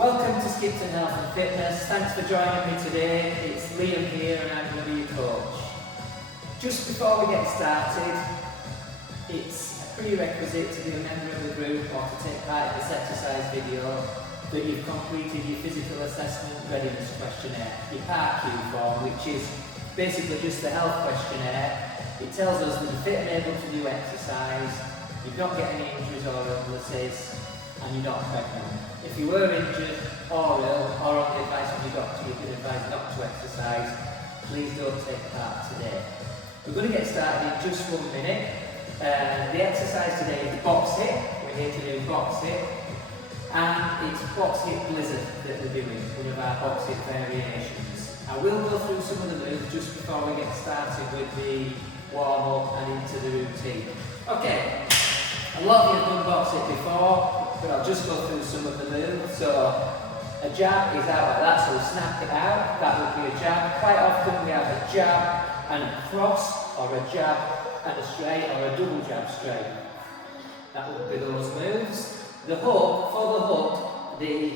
Welcome to Skipton Health Fitness. Thanks for joining me today. It's Liam here and I'm going to be your coach. Just before we get started, it's a prerequisite to be a member of the group or to take part in this exercise video that you've completed your physical assessment readiness questionnaire, your PARQ form, which is basically just the health questionnaire. It tells us that you're fit and able to do exercise, you've not got any injuries or illnesses, and you're not pregnant. If you were injured or ill or on the advice from your doctor, you've been advised not to exercise, please don't take part today. We're going to get started in just 1 minute. The exercise today is box HIIT. We're here to do box HIIT. And it's box HIIT blizzard that we're doing, one of our box HIIT variations. I will go through some of the moves just before we get started with the warm-up and into the routine. Okay, a lot of you have done box HIIT before, but I'll just go through some of the moves. So a jab is out like that, so we snap it out, that would be a jab. Quite often we have a jab and a cross, or a jab and a straight, or a double jab straight. That would be those moves. The hook, for the hook, the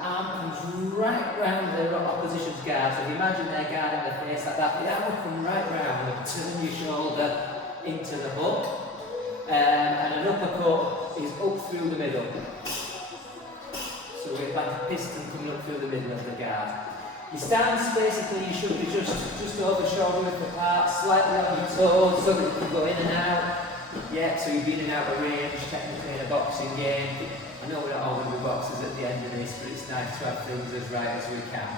arm comes right round the opposition's guard. So if you imagine their guard in the face like that, the arm will come right round and turn your shoulder into the hook. And an uppercut is up through the middle. So we're like a piston coming up through the middle of the guard. Your stance, basically, you should be just over shoulder width apart, slightly on your toes so that you can go in and out. Yeah, so you've been in and out of range, technically in a boxing game. I know we're not all going to be boxers at the end of this, but it's nice to have things as right as we can.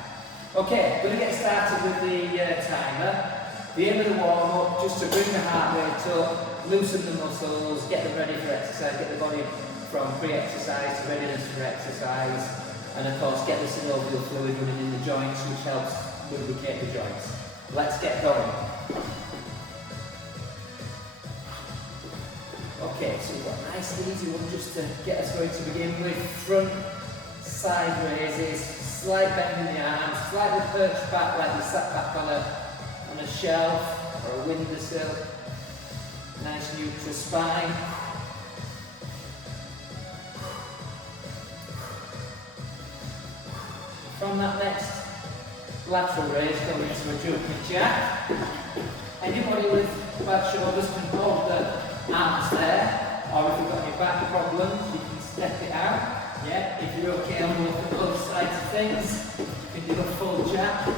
Okay, we're going to get started with the timer. The aim of the warm-up, just to bring the heart rate up, loosen the muscles, get them ready for exercise, get the body from pre-exercise to readiness for exercise, and of course get the synovial fluid running in the joints, which helps lubricate the joints. Let's get going. Okay, so we've got a nice easy one just to get us going to begin with. Front, side raises, slight bend in the arms, slightly perched back like you sat back on a shelf or a windowsill. Nice neutral spine. From that next lateral raise, going into a jumping jack. Anybody with bad shoulders can hold the arms there, or if you've got any back problems, you can step it out. Yeah, if you're okay on both sides of things, you can do a full jack.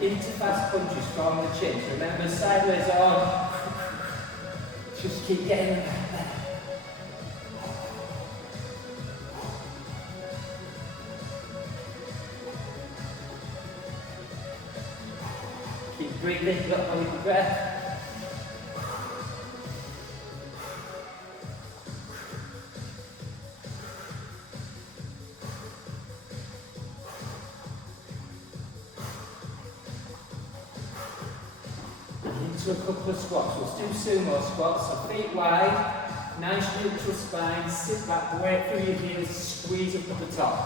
Into fast punches from the chin. So remember, sideways on. Just keep getting them back there. Keep breathing, don't hold your breath. Into a couple of squats. We'll do sumo squats, so feet wide, nice neutral spine, sit back, weight through your heels, squeeze up at the top.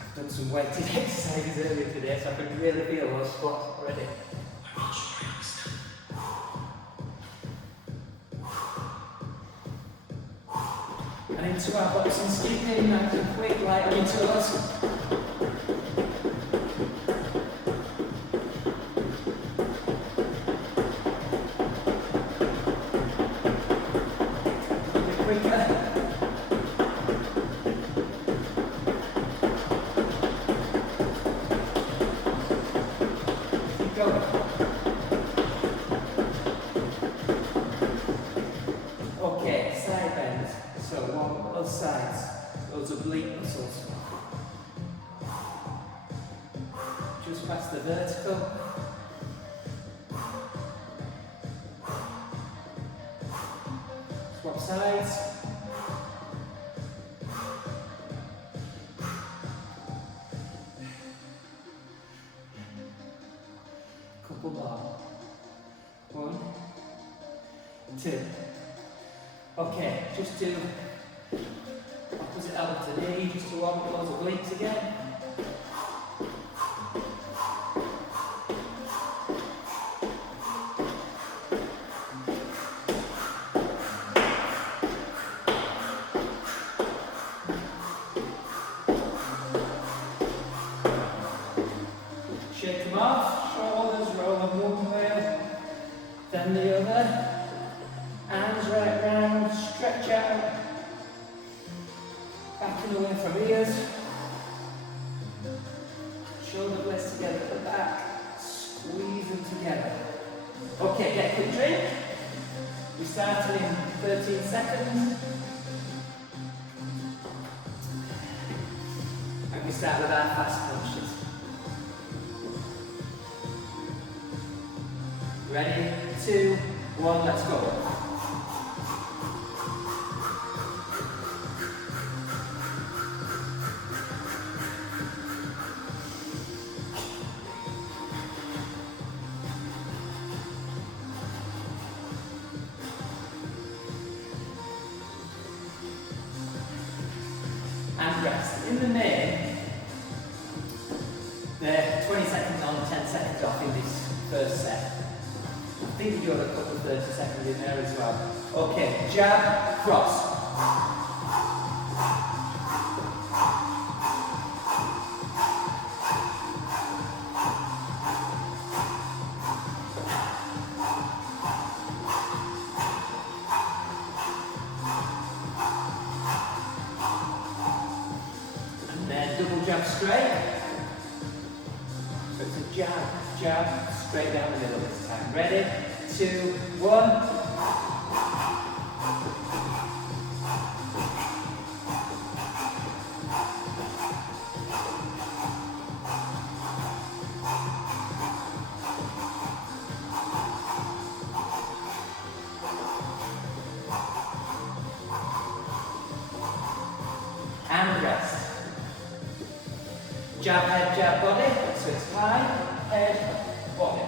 I've done some weighted exercises earlier today, so I can really feel those squats already. And into our boxing skipping, nice and quick, light on your toes. A bit quicker. Keep going. Okay, side bends. So one, both sides, those oblique muscles. Just past the vertical. Swap sides. 2. Okay, just do opposite elbow to knee, just to warm up those obliques again. Shake them off, shoulders rolling one way, then the other. Arms right round, stretch out, backing away from ears, shoulder blades together at the back, squeeze them together. Okay, get a quick drink. We start in 13 seconds. And we start with our fast punches. Ready, 2, 1, let's go. And rest. In the main, they're 20 seconds on, 10 seconds off in this first set. I think you got a couple of 30 seconds in there as well. Okay, jab, cross. Double jab straight. So it's a jab, jab, straight down the middle this time. Ready? 2, 1. And rest. Jab, head, jab, body. So it's high, head, body.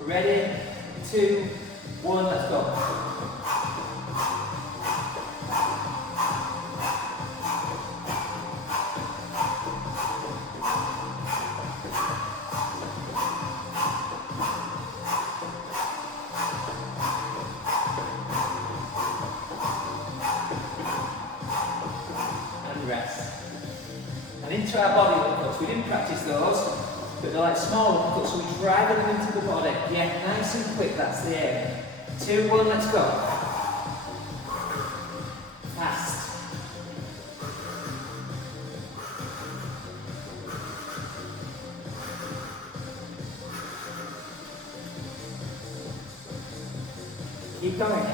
Ready, 2, 1, let's go. And rest. And into our body uppercuts. We didn't practice those, but they're like small uppercuts, so we drive them into the body. Yeah, nice and quick, that's the aim. 2, 1, let's go. Fast. Keep going.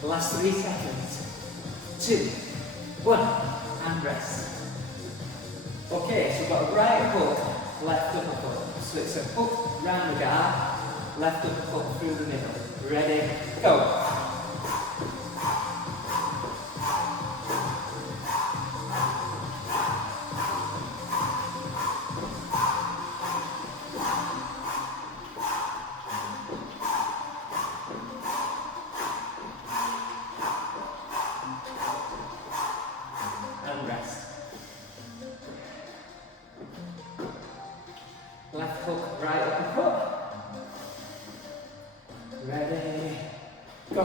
The last 3 seconds. 2, 1, and rest. Okay, so we've got a right hook, left uppercut. So it's a hook round the guard, left uppercut through the middle. Ready, go. And rest. Left hook, right uppercut. Ready, go.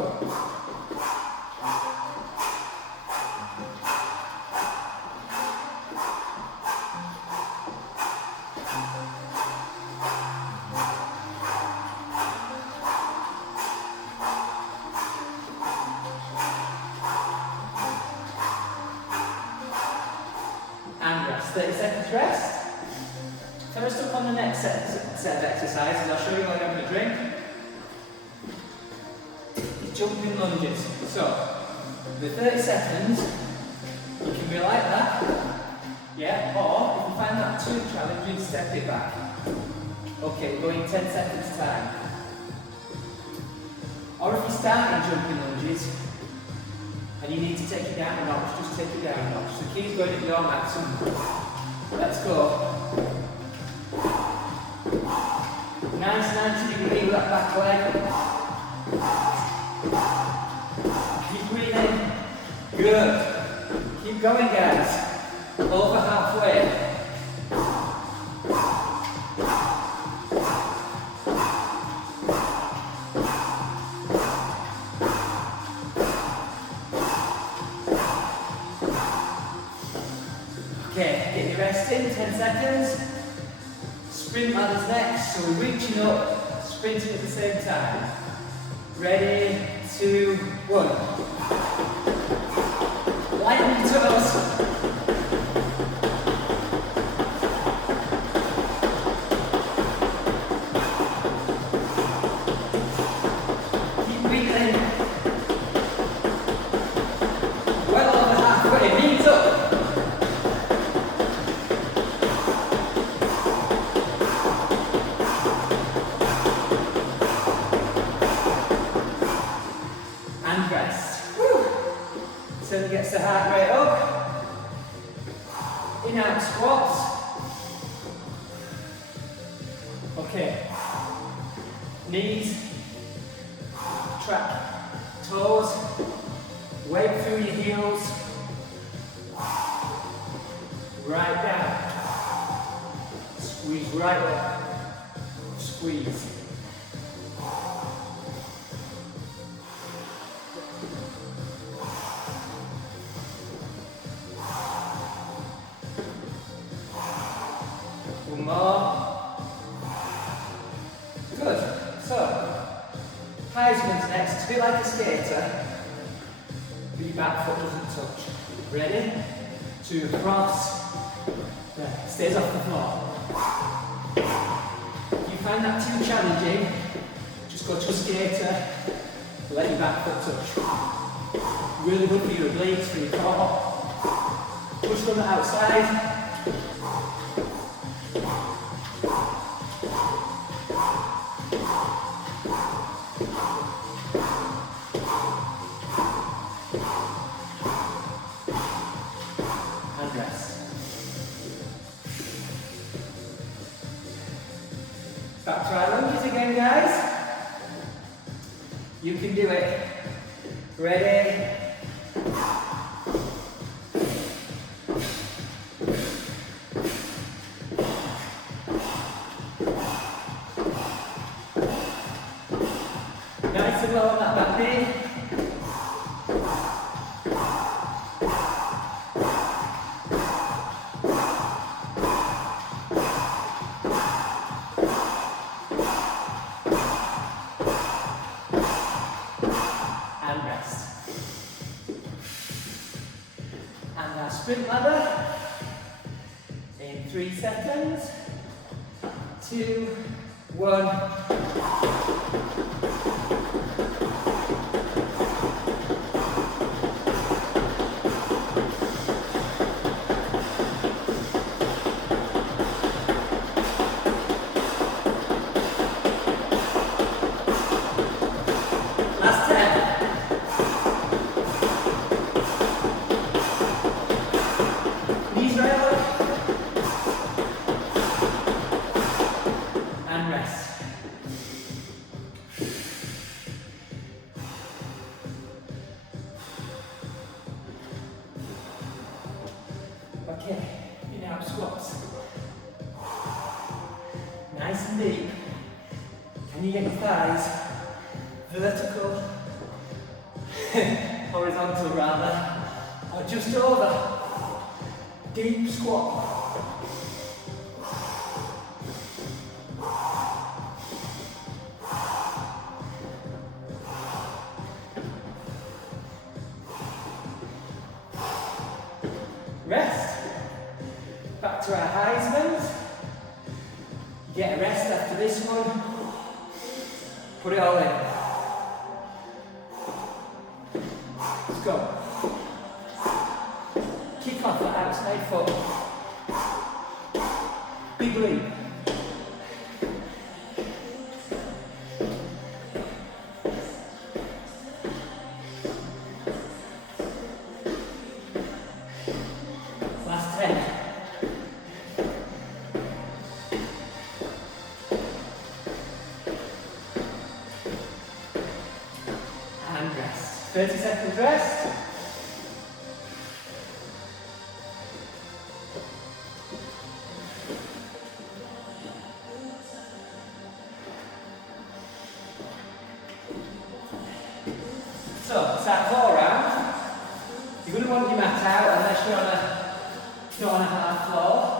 And rest. 30 seconds rest. First up on the next set of exercises, I'll show you while you're having a drink. Jumping lunges. So, with 30 seconds, you can be like that. Yeah, or if you find that too challenging, step it back. Okay, we're going 10 seconds time. Or if you start in jumping lunges, and you need to take it down a notch, just take it down a notch. The key is going at your maximum. Let's go. Nice 90 degree with that back leg. Keep breathing. Good. Keep going, guys. Over halfway. Okay, get your rest in, 10 seconds. Sprint ladders next, so we're reaching up, sprinting at the same time. Ready, 2, 1. Light on your toes. Keep breathing. Well over halfway, knees up. And rest. Woo. So it gets the heart rate up. In out squats. Okay. Knees. Track toes. Weight through your heels. Right down. Squeeze right up. Squeeze. One more. Good. So, Heisman's next. To be like a skater, but your back foot doesn't touch. Ready? 2, cross. There. Stays off the floor. If you find that too challenging, just go to a skater. Let your back foot touch. Really good for your obliques, for your core. Push from the outside. And rest. Back to our lunges again, guys. You can do it. Ready? Nice and low on that back knee. And rest. And our sprint ladder in 3 seconds. 2, 1. Last 10. Knees right up. And rest. Okay, in out squats. Nice and deep. Can you get your thighs vertical, horizontal rather, or just over? Deep squat. Rest. Back to our Heisman's. Get a rest after this one. Put it all in. Let's go. Kick off that outside foot. Big leap. Last 10. And 30 seconds rest. So, it's that 4 round. You're going to want your mat out unless you're on a hard floor.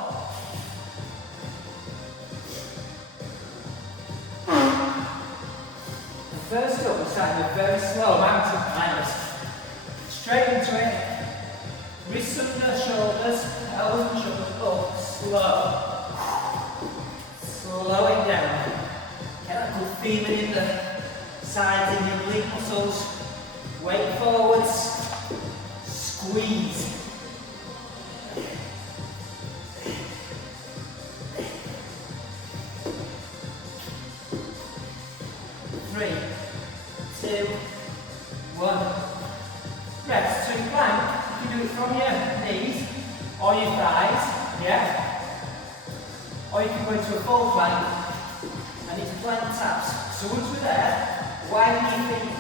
First up, we're starting with very slow mountain climbers. Straight into it. Wrists under shoulders, elbows and shoulders up, slow. Slow it down. Get that good feeling in the sides in your oblique muscles. Weight forwards. Squeeze. Three, two, one. Rest. So you plank, you can do it from your knees or your thighs, yeah? Or you can go into a full plank and it's plank taps. So once we're there, widen your feet,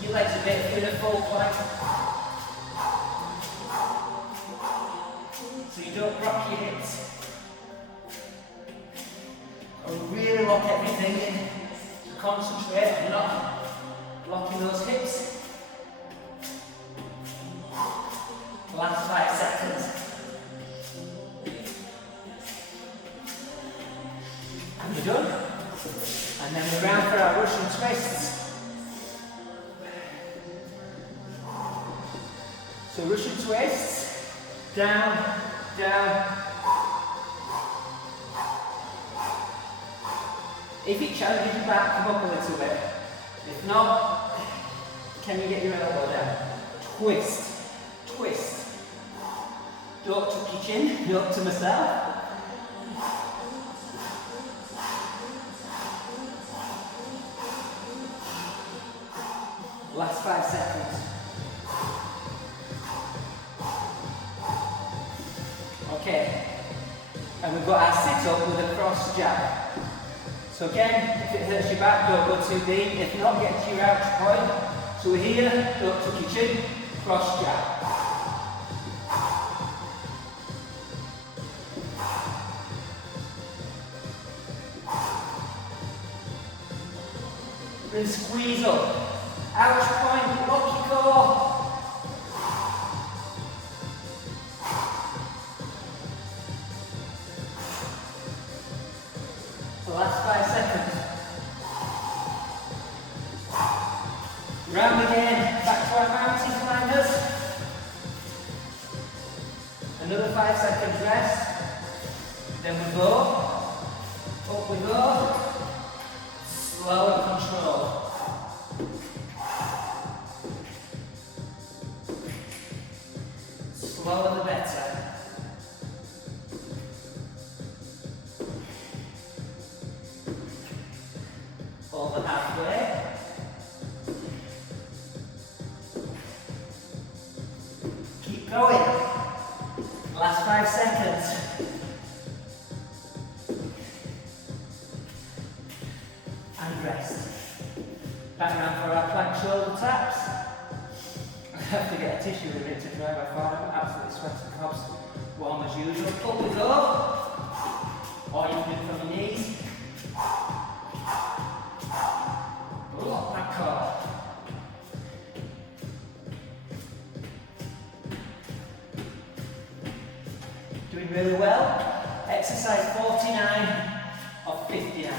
your legs a bit in a full plank. So you don't rock your hips. And really lock everything in. Concentrate on not blocking those hips. Last 5 seconds. And you're done. And then we're round for our Russian twists. So Russian twists. Down, down. If it challenges you back, come up a little bit. If not, can you get your elbow down? Twist, twist. Don't tuck your chin, note to myself. Last 5 seconds. Okay, and we've got our sit-up with a cross jab. So again, if it hurts your back, don't go too deep. If not, get to your ouch point. So we're here, don't tuck your chin, cross jab. Then squeeze up. Ouch point, lock your core. Last 5 seconds. Round again, back to our mountain climbers. Another 5 seconds rest. Then we go. Up we go. Slow and control. Slower the better. Over halfway. Keep going. Last 5 seconds. And rest. Back round for our plank shoulder taps. I have to get a tissue with it to dry my forehead. I'm absolutely sweating cobs. Warm as usual. Pull it up. Or you can do it from your knees. Lock that core. Doing really well. Exercise 49 of 59.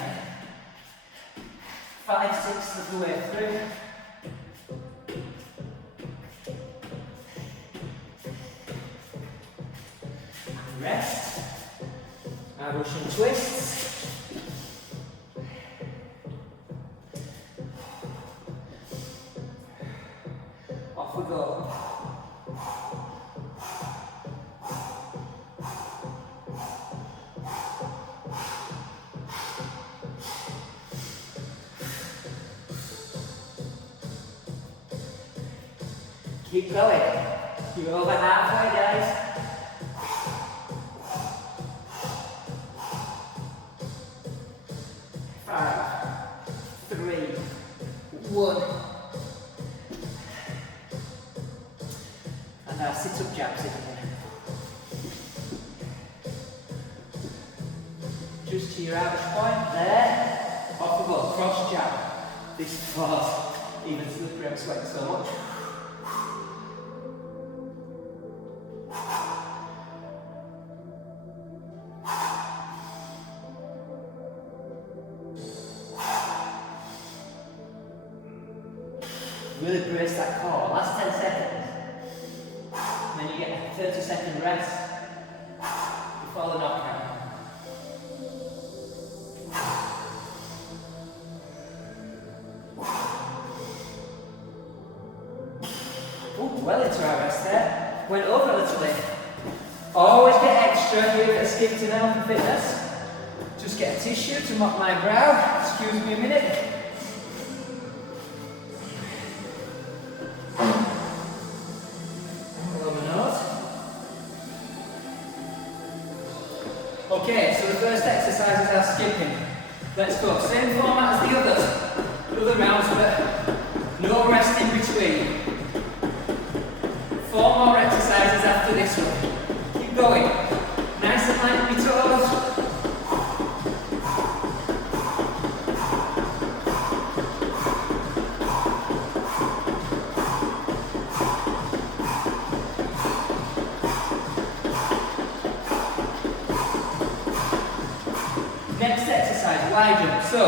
5/6 of the way through. Rest. Our Russian twists. Off we go. Keep going. You're over halfway, guys. Five, three, one. jabs in here. Just to your ouch point, there. Off the ball, cross jab. This floor's even slippery, I'm sweating so much. Really brace that core. Last 10 seconds. And then you get a 30-second rest before the knockout. Ooh, well into our rest there. Went over a little bit. Always get extra here at Skipton Health Fitness. Just get a tissue to mop my brow. Excuse me a minute. Okay, so the first exercise is our skipping. Let's go. Same format as the other rounds, but no rest in between. 4 more exercises after this one. Keep going. Nice and light on your toes. Next exercise, wide jump. So,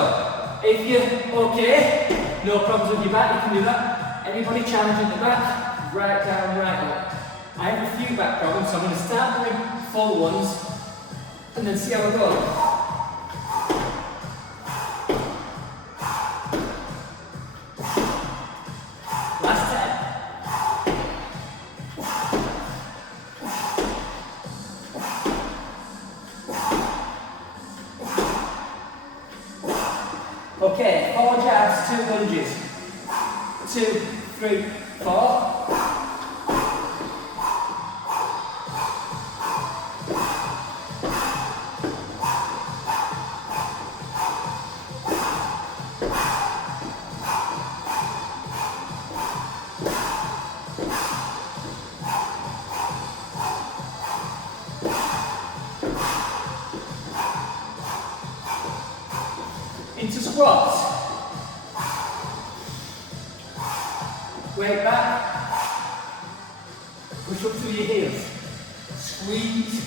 if you're okay, no problems with your back, you can do that. Anybody challenging the back, right down, right up. I have a few back problems, so I'm going to start doing full ones and then see how I go. Okay, 4 jabs, 2 lunges. 2, 3, 4. Into squats. Weight back. Push up through your heels. Squeeze.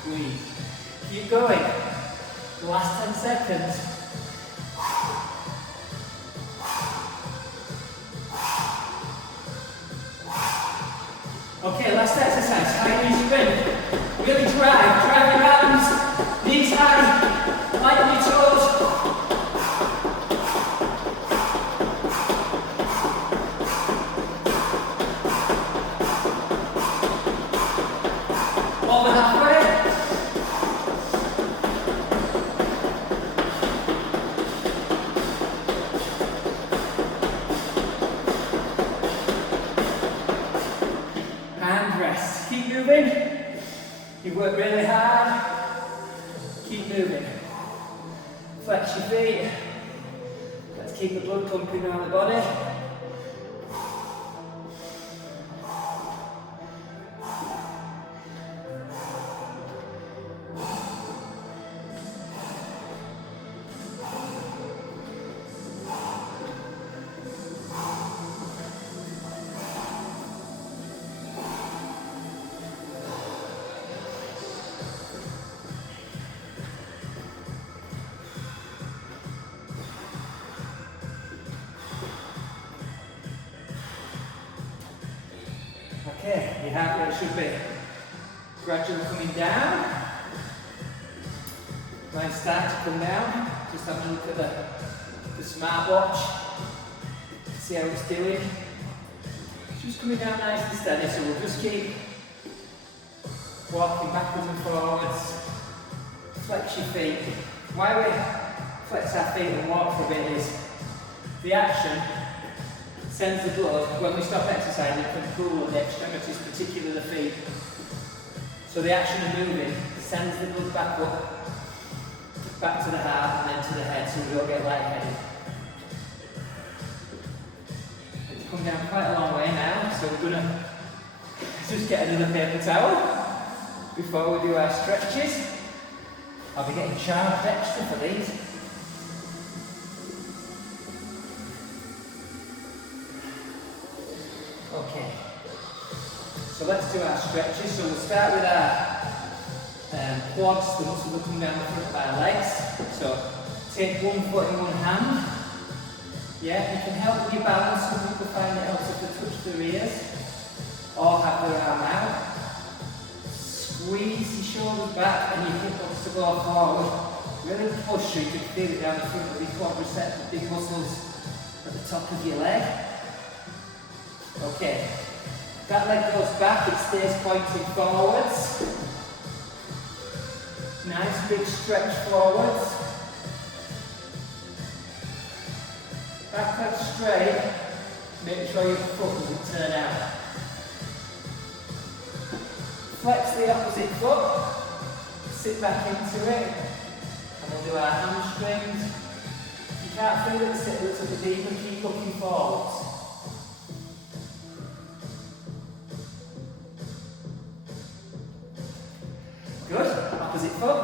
Squeeze. Keep going. Last 10 seconds. Okay, last exercise, high knee sprint. Really drive your arms, knees high, light on your toes. More than halfway. And rest. Keep moving. You work really hard. Keep moving. Flex your feet. Let's keep the blood pumping around the body. Okay, your heart rate should be gradually coming down. Might start to come down. Just have a look at the smartwatch. See how it's doing. It's just coming down nice and steady, so we'll just keep walking backwards and forwards. Flex your feet. Why we flex our feet and walk for a bit is the action sends the blood, when we stop exercising, from cool the extremities, particularly the feet. So the action of moving sends the blood back up back to the heart and then to the head so we don't get lightheaded. It's come down quite a long way now, so we're going to just get another paper towel before we do our stretches. I'll be getting charged extra for these. Okay, so let's do our stretches. So we'll start with our quads, the muscles that come down the front of our legs. So take one foot in one hand. Yeah, you can help with your balance. Some people find it helps if they touch their ears or have their arm out. Squeeze your shoulders back and your hip wants to go forward. Really push so you can feel it down the front of your quadriceps, the big muscles at the top of your leg. Okay, that leg goes back, it stays pointing forwards. Nice big stretch forwards. Back leg straight, make sure your foot doesn't turn out. Flex the opposite foot, sit back into it, and we'll do our hamstrings. If you can't feel it, sit a little bit deeper, keep looking forwards. Good, opposite foot.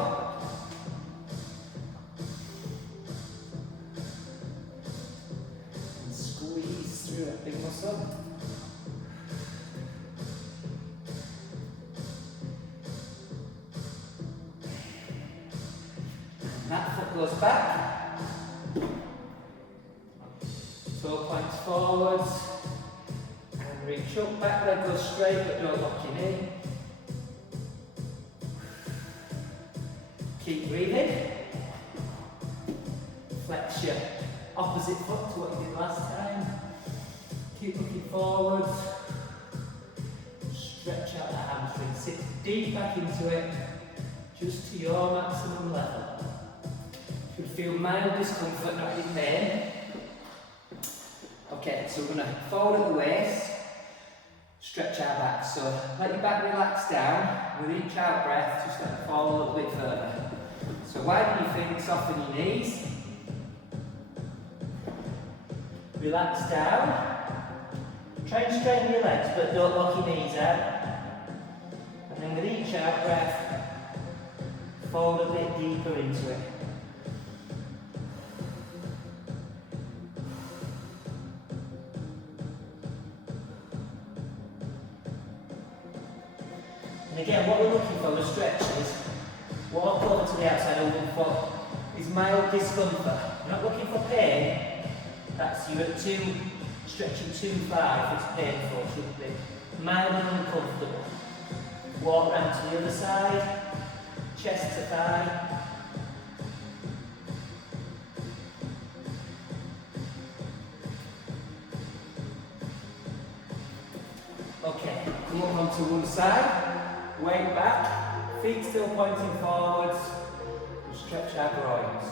And squeeze through that big muscle. And that foot goes back. Toe points forwards. And reach up, back leg goes straight but don't lock your knee. Keep breathing. Flex your opposite foot to what you did last time. Keep looking forwards. Stretch out the hamstring. Sit deep back into it, just to your maximum level. You should feel mild discomfort, not in pain. Okay, so we're going to fold at the waist, stretch our back. So let your back relax down. With each out breath, just let it fall a little bit further. So widen your feet, soften your knees. Relax down. Try and straighten your legs, but don't lock your knees out. And then with each out breath, fold a bit deeper into it. And again, what we're looking for, the stretch is walk over to the outside of one foot is mild discomfort. You're not looking for pain. That's you at stretching too far if it's painful. It should be mild and uncomfortable. Walk round to the other side, chest to thigh. Okay, come up onto one side, weight back. Feet still pointing forwards, and stretch our groins.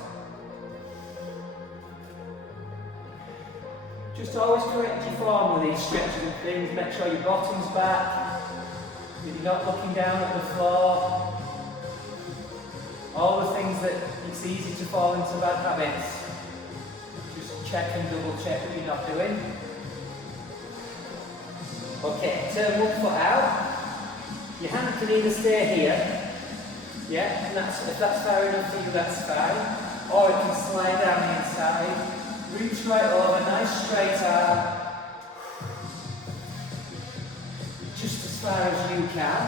Just always correct your form with these stretches and things. Make sure your bottom's back, that you're not looking down at the floor. All the things that it's easy to fall into bad habits. Just check and double check that you're not doing. Okay, turn one foot out. Your hand can either stay here, yeah, and if that's far enough for you, that's fine. Or it can slide down the inside. Reach right over, nice straight arm. Just as far as you can.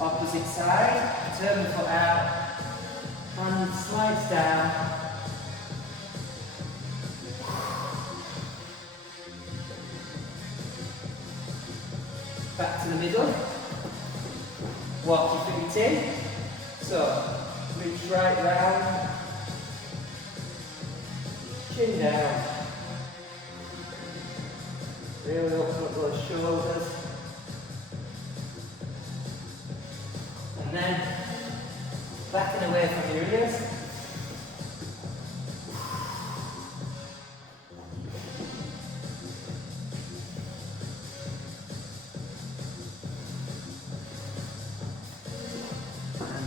Opposite side, turn the foot out. Hand slides down. Back to the middle. Walk your feet in. So, reach right round. Chin down. Really open up those shoulders. And then, back and away from your ears.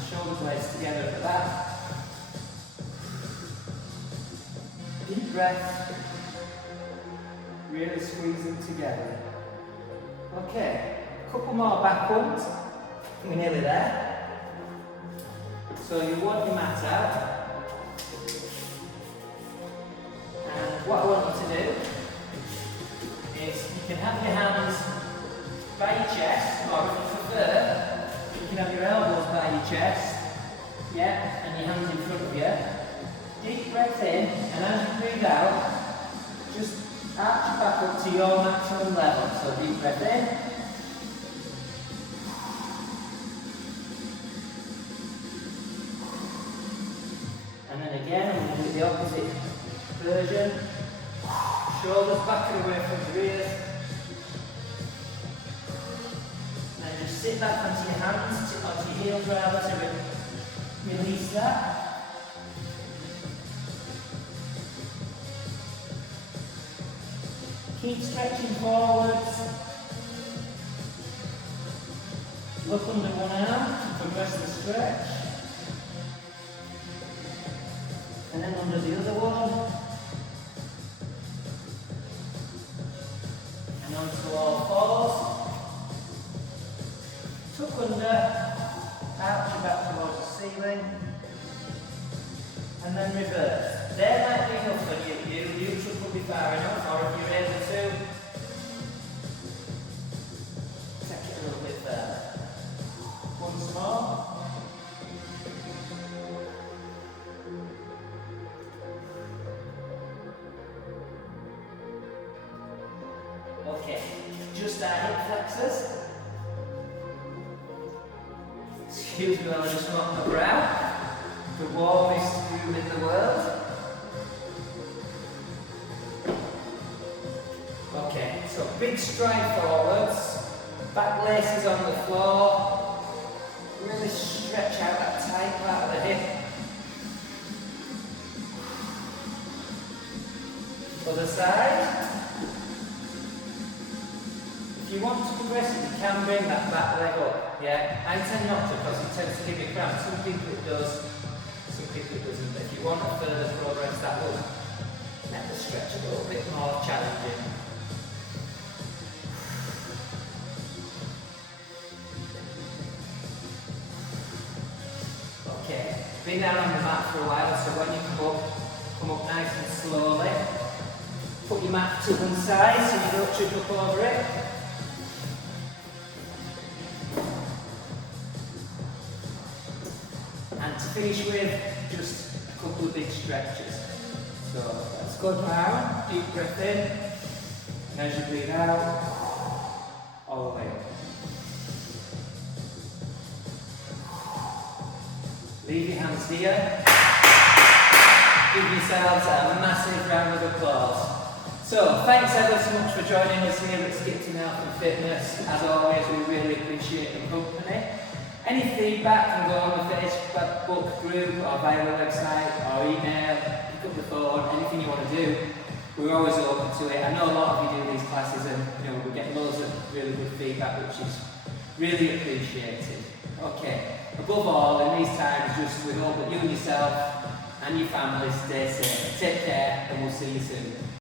Shoulders blades together at the back. breath. Really squeeze them together. Okay, a couple more back ones. We're nearly there. So you want your mat out. And what I want you to do is you can have your hands by your chest, or if you prefer, you can have your elbows by your chest, yeah, and your hands in front of you. Deep breath in, and as you breathe out, just arch back up to your maximum level. So deep breath in. And then again, I'm going to do the opposite version. Shoulders back and away from your ears. And just sit back onto your hands, onto your heels rather, to release that. Keep stretching forwards. Look under one arm to progress the stretch. And then under the other one. And onto all fours. Tuck under, arch your back towards the ceiling. And then reverse. There might be enough for you. Neutral could be far enough, or if you're able to, take it a little bit further. Once more. Okay, just our hip flexors. Excuse me while I just mop my brow. The warmest room in the world. Okay, so big stride forwards, back laces on the floor, really stretch out that tight part of the hip. Other side. If you want to progress it, you can bring that back leg up. Yeah, I tend not to because it tends to give me cramp. Some people it does, some people it doesn't. But if you want to further progress, that will make the stretch a little bit more challenging. Okay, been down on the mat for a while, so when you come up nice and slowly. Put your mat to one side so you don't trip up over it. And to finish with, just a couple of big stretches. So let's go down, deep breath in, and as you breathe out, all the way up. Leave your hands here. Give yourselves a massive round of applause. So, thanks ever so much for joining us here at Skipton Health Fitness. As always, we really appreciate the company. Any feedback can go on the Facebook group or via the website or email, pick up the phone, anything you want to do. We're always open to it. I know a lot of you do these classes and we get loads of really good feedback, which is really appreciated. Okay, above all, in these times, just we hope that you and yourself and your family stay safe. Take care and we'll see you soon.